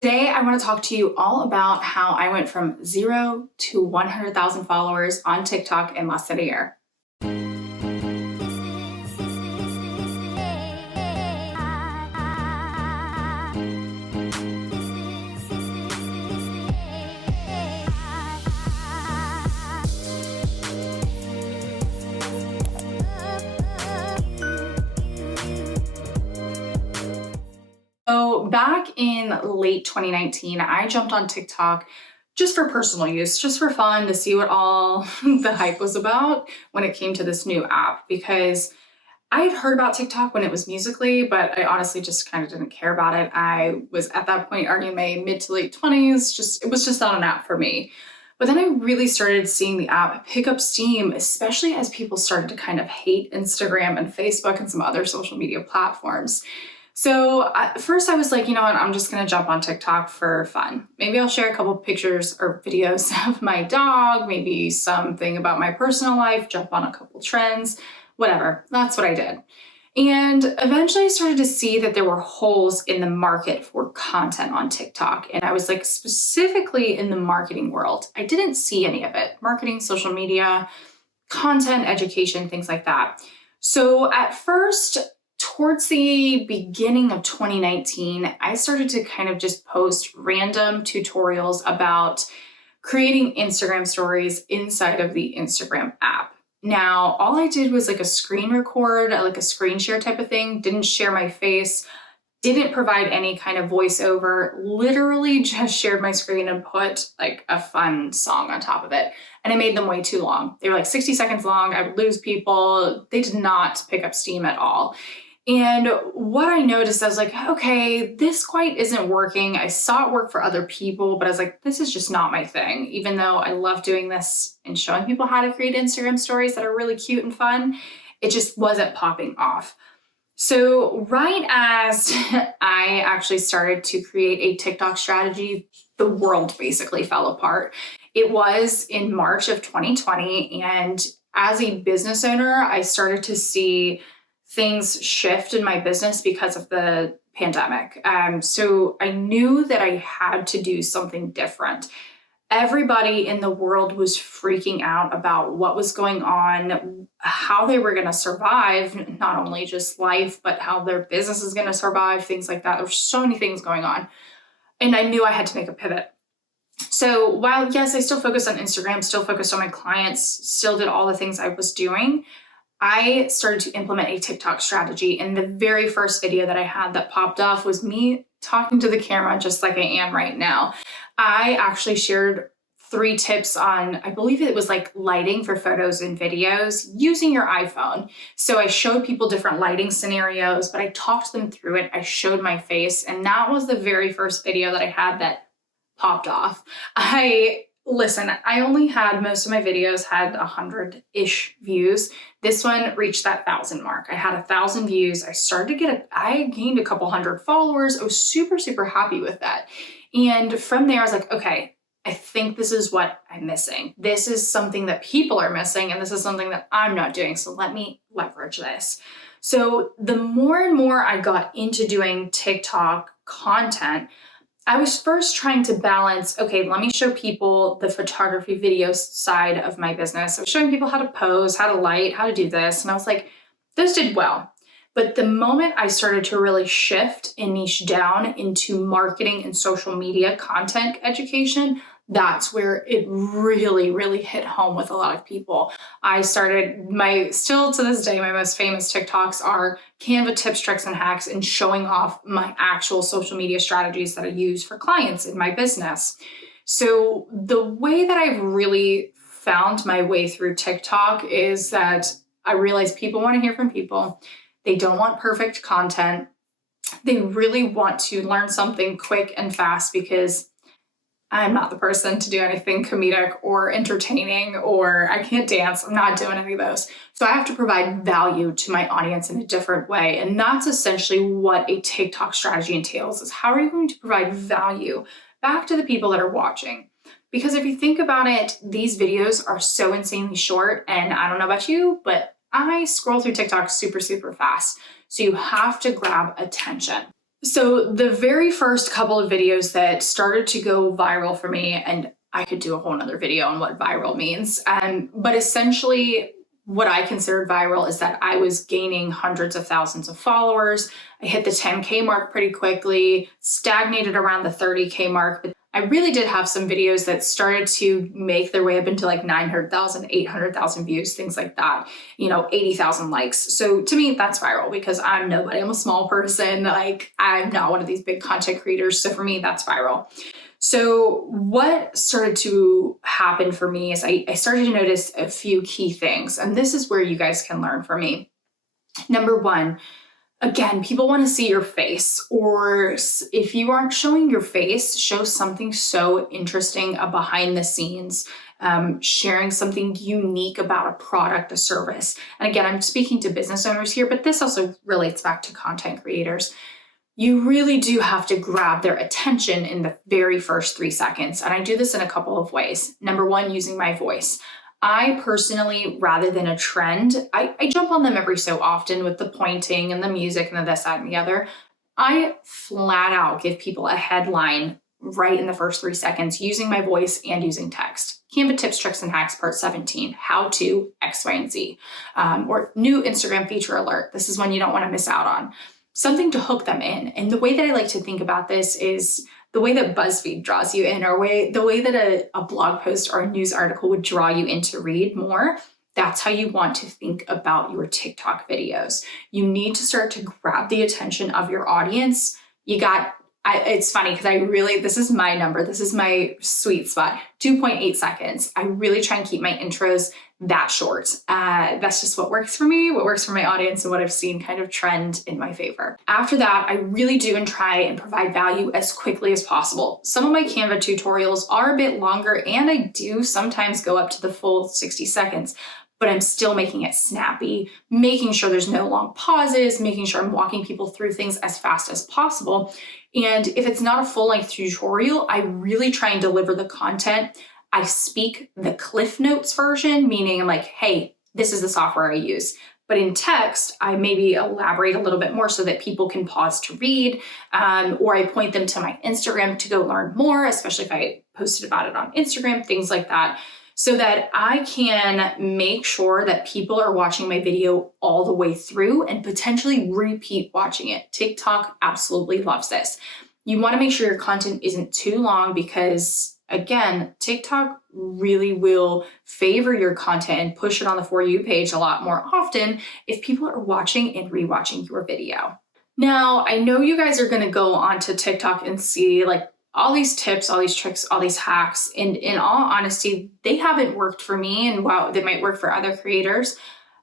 Today, I want to talk to you all about how I went from 0 to 100,000 followers on TikTok in less than a year. So back in late 2019, I jumped on TikTok just for personal use, just for fun, to see what all the hype was about when it came to this new app, because I had heard about TikTok when it was Musically, but I honestly just kind of didn't care about it. I was at that point already in my mid to late 20s, it was just not an app for me. But then I really started seeing the app pick up steam, especially as people started to kind of hate Instagram and Facebook and some other social media platforms. So at first I was like, you know what, I'm just gonna jump on TikTok for fun. Maybe I'll share a couple pictures or videos of my dog, maybe something about my personal life, jump on a couple trends, whatever. That's what I did. And eventually I started to see that there were holes in the market for content on TikTok. And I was like, specifically in the marketing world, I didn't see any of it. Marketing, social media, content, education, things like that. So at first, towards the beginning of 2019, I started to kind of just post random tutorials about creating Instagram stories inside of the Instagram app. Now, all I did was like a screen record, like a screen share type of thing, didn't share my face, didn't provide any kind of voiceover, literally just shared my screen and put like a fun song on top of it. And I made them way too long. They were like 60 seconds long. I would lose people. They did not pick up steam at all. And what I noticed, I was like, okay, this quite isn't working. I saw it work for other people, but I was like, this is just not my thing. Even though I love doing this and showing people how to create Instagram stories that are really cute and fun, it just wasn't popping off. So right as I actually started to create a TikTok strategy, the world basically fell apart. It was in March of 2020. And as a business owner, I started to see things shift in my business because of the pandemic. So I knew that I had to do something different. Everybody in the world was freaking out about what was going on, how they were going to survive, not only just life, but how their business is going to survive, things like that. There were so many things going on. And I knew I had to make a pivot. So while, yes, I still focused on Instagram, still focused on my clients, still did all the things I was doing, I started to implement a TikTok strategy. And the very first video that I had that popped off was me talking to the camera just like I am right now. I actually shared 3 tips on, I believe it was like lighting for photos and videos using your iPhone. So I showed people different lighting scenarios, but I talked them through it. I showed my face, and that was the very first video that I had that popped off. Listen, I only had, most of my videos had 100-ish views. This one reached that 1,000 mark. I had 1,000 views. I gained a couple hundred followers. I was super, super happy with that. And from there, I was like, okay, I think this is what I'm missing. This is something that people are missing, and this is something that I'm not doing. So let me leverage this. So the more and more I got into doing TikTok content, I was first trying to balance, okay, let me show people the photography video side of my business. I was showing people how to pose, how to light, how to do this. And I was like, this did well. But the moment I started to really shift and niche down into marketing and social media content education, that's where it really, really hit home with a lot of people. I started still to this day, my most famous TikToks are Canva tips, tricks, and hacks, and showing off my actual social media strategies that I use for clients in my business. So the way that I've really found my way through TikTok is that I realize people want to hear from people. They don't want perfect content. They really want to learn something quick and fast, because I'm not the person to do anything comedic or entertaining, or I can't dance. I'm not doing any of those. So I have to provide value to my audience in a different way. And that's essentially what a TikTok strategy entails, is how are you going to provide value back to the people that are watching? Because if you think about it, these videos are so insanely short, and I don't know about you, but I scroll through TikTok super, super fast. So you have to grab attention. So the very first couple of videos that started to go viral for me, and I could do a whole nother video on what viral means, but essentially what I considered viral is that I was gaining hundreds of thousands of followers. I hit the 10K mark pretty quickly, stagnated around the 30K mark, but I really did have some videos that started to make their way up into like 900,000, 800,000 views, things like that, 80,000 likes. So to me, that's viral because I'm nobody. I'm a small person. Like, I'm not one of these big content creators. So for me, that's viral. So what started to happen for me is I started to notice a few key things, and this is where you guys can learn from me. Number one, again, people want to see your face, or if you aren't showing your face, show something so interesting behind the scenes, sharing something unique about a product, a service. And again, I'm speaking to business owners here, but this also relates back to content creators. You really do have to grab their attention in the very first 3 seconds. And I do this in a couple of ways. Number one, using my voice. I personally, rather than a trend, I jump on them every so often with the pointing and the music and the this, that, and the other. I flat out give people a headline right in the first 3 seconds using my voice and using text. Canva tips, tricks, and hacks, part 17, how to X, Y, and Z. Or new Instagram feature alert. This is one you don't want to miss out on. Something to hook them in. And the way that I like to think about this is the way that BuzzFeed draws you in, or the way that a blog post or a news article would draw you in to read more. That's how you want to think about your TikTok videos. You need to start to grab the attention of your audience. It's funny because this is my number. This is my sweet spot, 2.8 seconds. I really try and keep my intros that short. That's just what works for me, what works for my audience, and what I've seen kind of trend in my favor. After that, I really do and try and provide value as quickly as possible. Some of my Canva tutorials are a bit longer, and I do sometimes go up to the full 60 seconds, but I'm still making it snappy, making sure there's no long pauses, making sure I'm walking people through things as fast as possible. And if it's not a full-length tutorial, I really try and deliver the content. I speak the Cliff Notes version, meaning I'm like, hey, this is the software I use. But in text, I maybe elaborate a little bit more so that people can pause to read, or I point them to my Instagram to go learn more, especially if I posted about it on Instagram, things like that, so that I can make sure that people are watching my video all the way through and potentially repeat watching it. TikTok absolutely loves this. You want to make sure your content isn't too long because, again, TikTok really will favor your content and push it on the For You page a lot more often if people are watching and rewatching your video. Now, I know you guys are going to go onto TikTok and see like all these tips, all these tricks, all these hacks, and in all honesty, they haven't worked for me, and wow, they might work for other creators.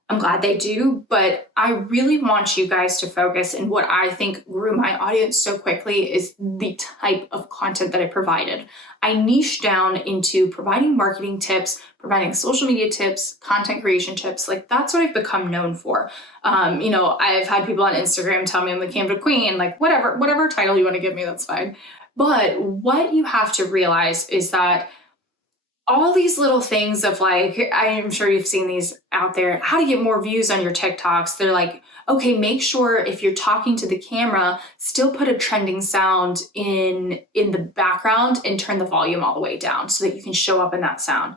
I'm glad they do, but I really want you guys to focus, and what I think grew my audience so quickly is the type of content that I provided. I niched down into providing marketing tips, providing social media tips, content creation tips. Like, that's what I've become known for. I've had people on Instagram tell me I'm the Canva queen, like whatever title you want to give me, that's fine. But what you have to realize is that all these little things of like, I'm sure you've seen these out there, how to get more views on your TikToks. They're like, okay, make sure if you're talking to the camera, still put a trending sound in the background and turn the volume all the way down so that you can show up in that sound.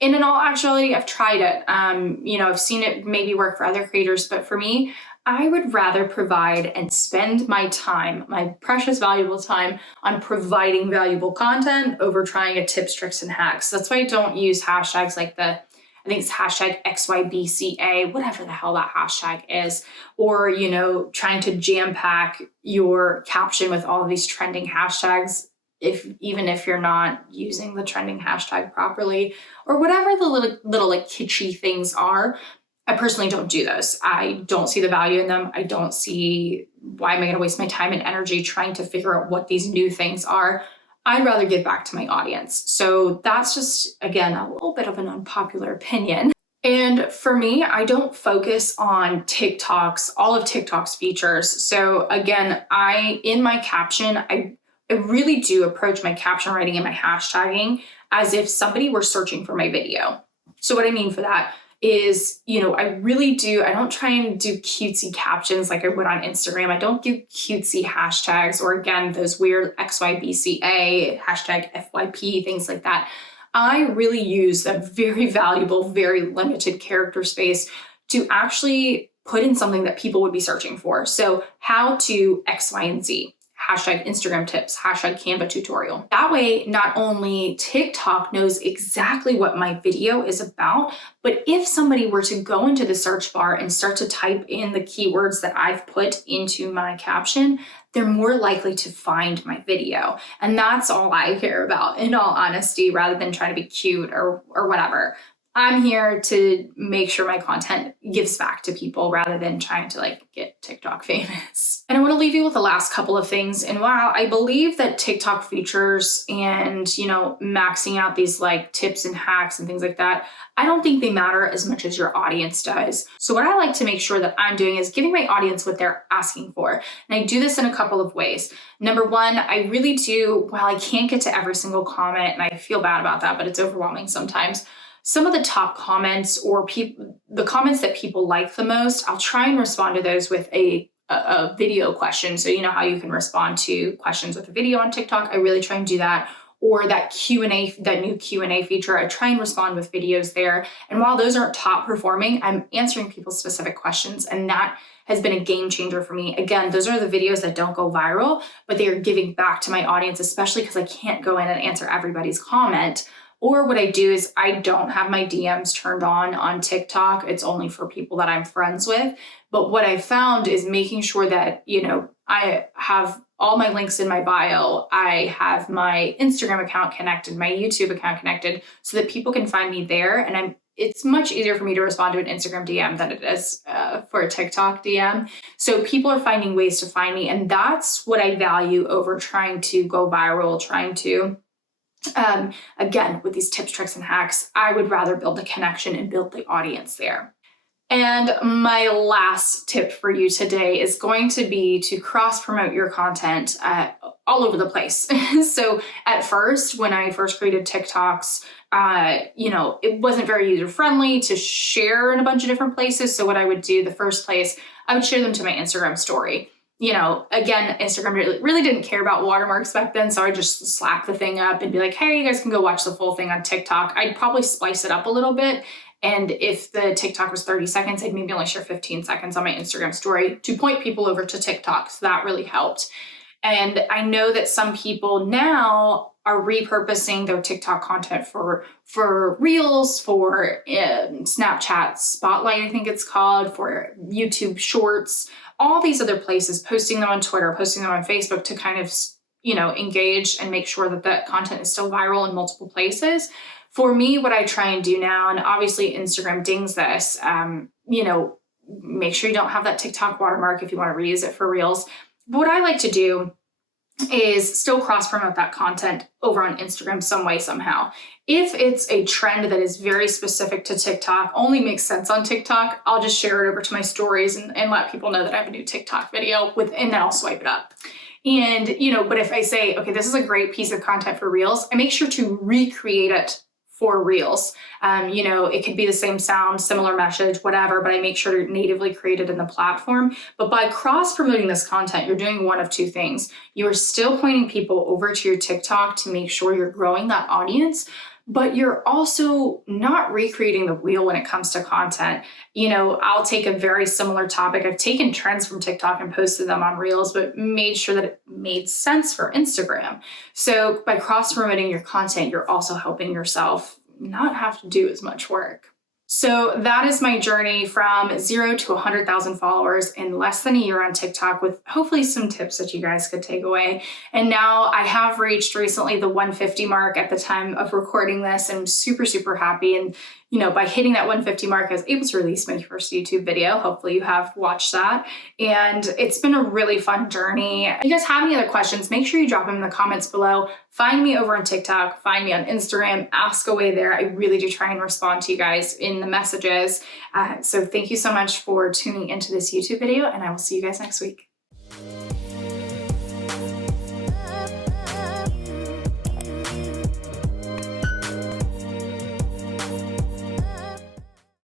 And in all actuality, I've tried it. I've seen it maybe work for other creators, but for me, I would rather provide and spend my time, my precious, valuable time on providing valuable content over trying a tips, tricks, and hacks. That's why I don't use hashtags like I think it's hashtag XYBCA, whatever the hell that hashtag is, or, trying to jam pack your caption with all of these trending hashtags, even if you're not using the trending hashtag properly, or whatever the little like kitschy things are. I personally don't do those. I don't see the value in them. I don't see why am I going to waste my time and energy trying to figure out what these new things are. I'd rather give back to my audience. So that's just, again, a little bit of an unpopular opinion. And for me, I don't focus on all of TikTok's features. So again, in my caption, I really do approach my caption writing and my hashtagging as if somebody were searching for my video. So what I mean for that, is, I don't try and do cutesy captions like I would on Instagram. I don't do cutesy hashtags, or again, those weird XYBCA, hashtag FYP, things like that. I really use a very valuable, very limited character space to actually put in something that people would be searching for. So how to X, Y, and Z. Hashtag Instagram tips, hashtag Canva tutorial. That way, not only TikTok knows exactly what my video is about, but if somebody were to go into the search bar and start to type in the keywords that I've put into my caption, they're more likely to find my video. And that's all I care about, in all honesty, rather than trying to be cute or whatever. I'm here to make sure my content gives back to people rather than trying to get TikTok famous. And I want to leave you with the last couple of things. And while I believe that TikTok features and, maxing out these tips and hacks and things like that, I don't think they matter as much as your audience does. So what I like to make sure that I'm doing is giving my audience what they're asking for. And I do this in a couple of ways. Number one, I really do, while I can't get to every single comment, and I feel bad about that, but it's overwhelming sometimes, some of the top comments or the comments that people like the most, I'll try and respond to those with a video question. So you know how you can respond to questions with a video on TikTok? I really try and do that. Or that Q&A, that new Q&A feature, I try and respond with videos there. And while those aren't top performing, I'm answering people's specific questions, and that has been a game changer for me. Again, those are the videos that don't go viral, but they are giving back to my audience, especially because I can't go in and answer everybody's comment. Or what I do is I don't have my DMs turned on TikTok. It's only for people that I'm friends with. But what I found is making sure that, I have all my links in my bio. I have my Instagram account connected, my YouTube account connected, so that people can find me there. And it's much easier for me to respond to an Instagram DM than it is for a TikTok DM. So people are finding ways to find me. And that's what I value over trying to go viral, trying to again, with these tips, tricks, and hacks, I would rather build a connection and build the audience there. And my last tip for you today is going to be to cross-promote your content all over the place. So at first, when I first created TikToks, it wasn't very user-friendly to share in a bunch of different places. So what I would do, the first place, I would share them to my Instagram story. Again, Instagram really didn't care about watermarks back then. So I just slap the thing up and be like, hey, you guys can go watch the full thing on TikTok. I'd probably splice it up a little bit. And if the TikTok was 30 seconds, I'd maybe only share 15 seconds on my Instagram story to point people over to TikTok. So that really helped. And I know that some people now are repurposing their TikTok content for Reels, for Snapchat Spotlight, I think it's called, for YouTube Shorts, all these other places, posting them on Twitter, posting them on Facebook to kind of, engage and make sure that that content is still viral in multiple places. For me, what I try and do now, and obviously Instagram dings this, make sure you don't have that TikTok watermark if you want to reuse it for Reels. But what I like to do is still cross-promote that content over on Instagram some way, somehow. If it's a trend that is very specific to TikTok, only makes sense on TikTok, I'll just share it over to my stories and let people know that I have a new TikTok video and then I'll swipe it up. And, but if I say, okay, this is a great piece of content for Reels, I make sure to recreate it for Reels. It could be the same sound, similar message, whatever, but I make sure to natively create it in the platform. But by cross-promoting this content, you're doing one of two things. You're still pointing people over to your TikTok to make sure you're growing that audience, but you're also not recreating the wheel when it comes to content. I'll take a very similar topic. I've taken trends from TikTok and posted them on Reels, but made sure that it made sense for Instagram. So by cross-promoting your content, you're also helping yourself not have to do as much work. So that is my journey from 0 to 100,000 followers in less than a year on TikTok, with hopefully some tips that you guys could take away. And now I have reached recently the 150 mark at the time of recording this. I'm super, super happy. And, by hitting that 150 mark, I was able to release my first YouTube video. Hopefully you have watched that. And it's been a really fun journey. If you guys have any other questions, make sure you drop them in the comments below. Find me over on TikTok, find me on Instagram, ask away there. I really do try and respond to you guys in the messages. So thank you so much for tuning into this YouTube video, and I will see you guys next week.